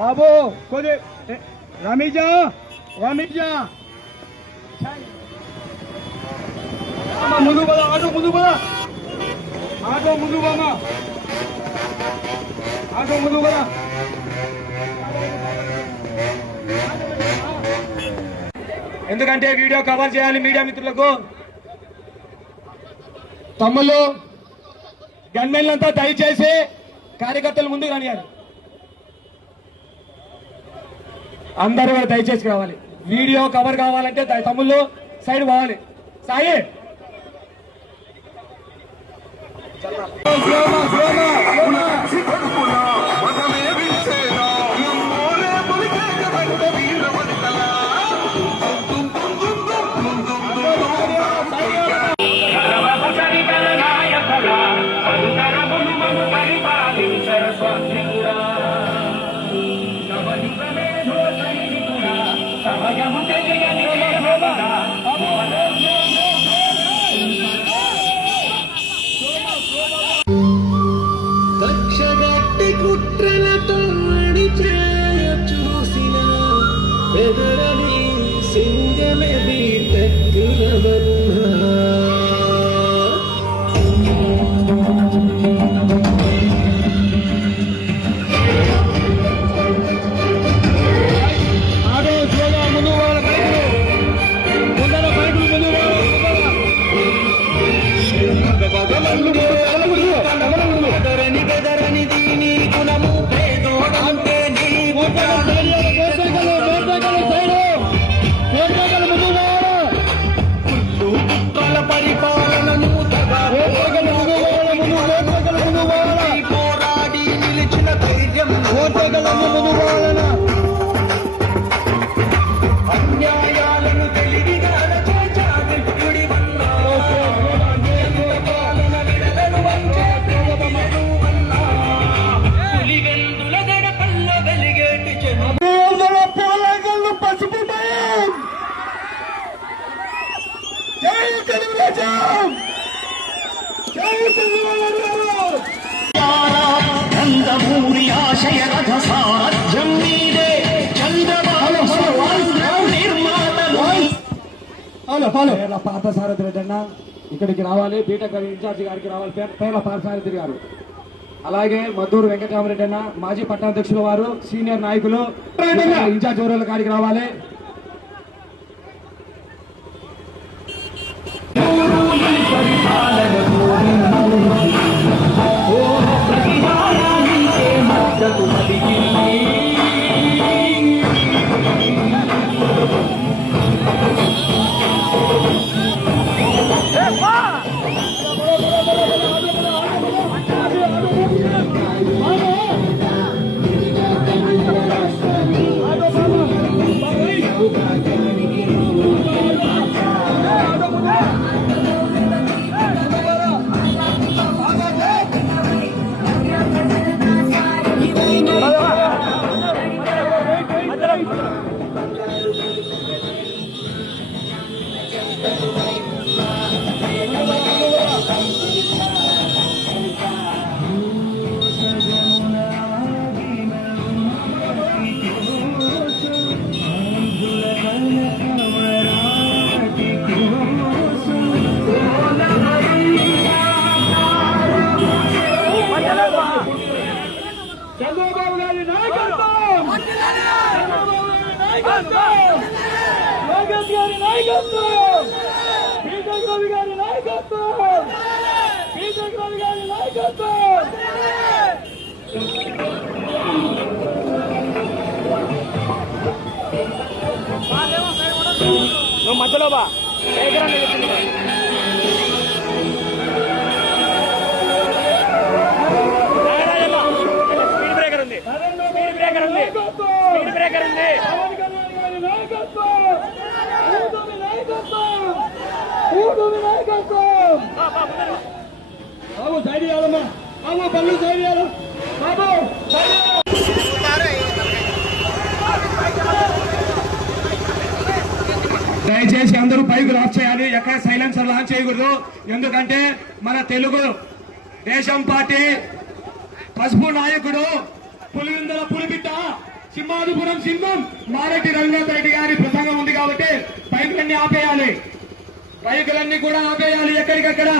బాబు కొద్ది రమీజా రమీజా ముందు పద ఆటో ముందు పద ఆటో ముందు బామా ఆటో ముందు పద ఎందుకంటే వీడియో కవర్ చేయాలి మీడియా మిత్రులకు తమ్ముళ్ళు గన్మెన్లంతా దయచేసి కార్యకర్తలు ముందుకు రానియాలి అందరూ దయచేసి కావాలి వీడియో కవర్ కావాలంటే తమ్ముళ్ళు సైడ్ పోవాలి సాయి కక్షగట్టి కుట్రలతో చూసిన పెదరని సింగమే బీటక్కులవన్నా సత్యం. జై చంద్రబాబు గారు. నందమూరి ఆశయ రథ సారథ్యం మీదే చంద్రబాబు నిర్మాతలు. పేర్ల పార్థసారథి రెడ్డి అన్న ఇక్కడికి రావాలి. బీటెక్ ఇన్ఛార్జి గారికి రావాలి. పేర్ల పార్థసారథి గారు, అలాగే మద్దూరు వెంకటరామరెడ్డి అన్న మాజీ పట్టణాధ్యక్షుల వారు, సీనియర్ నాయకులు ఇన్ఛార్జ్ ఊరల కాడికి రావాలి. చంద్రబాబు గారి నాయకత్వం, లోకేష్ గారి నాయకత్వం, బీటెక్ రవి గారి నాయకత్వం, బీటెక్ రవి గారి నాయకత్వం. నువ్వు మధ్యలో బా బాబు సైడ్ చేయాలమ్మా, బాబు పళ్ళు సైడ్ చేయాలి, బాబు దయచేసి అందరూ బైకులు ఆఫ్ చేయాలి. ఎక్కడ సైలెన్సర్ లాంచ్ చేయకూడదు. ఎందుకంటే మన తెలుగు దేశం పార్టీ పసుపు నాయకుడు పులివిందల పులిబిట్ట సింహాదిపురం సింహం మారెడ్డి రవీంద్ర రెడ్డి గారి ప్రసంగం ఉంది కాబట్టి బైకులన్నీ ఆపేయాలి. బైకులన్నీ కూడా ఆపేయాలి ఎక్కడికక్కడ.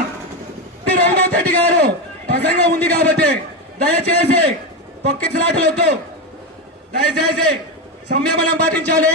రవీంద్ర రెడ్డి గారు ప్రసంగం ఉంది కాబట్టి దయచేసి పొక్కిసలాటలొద్దు, దయచేసి సంయమనం పాటించాలి.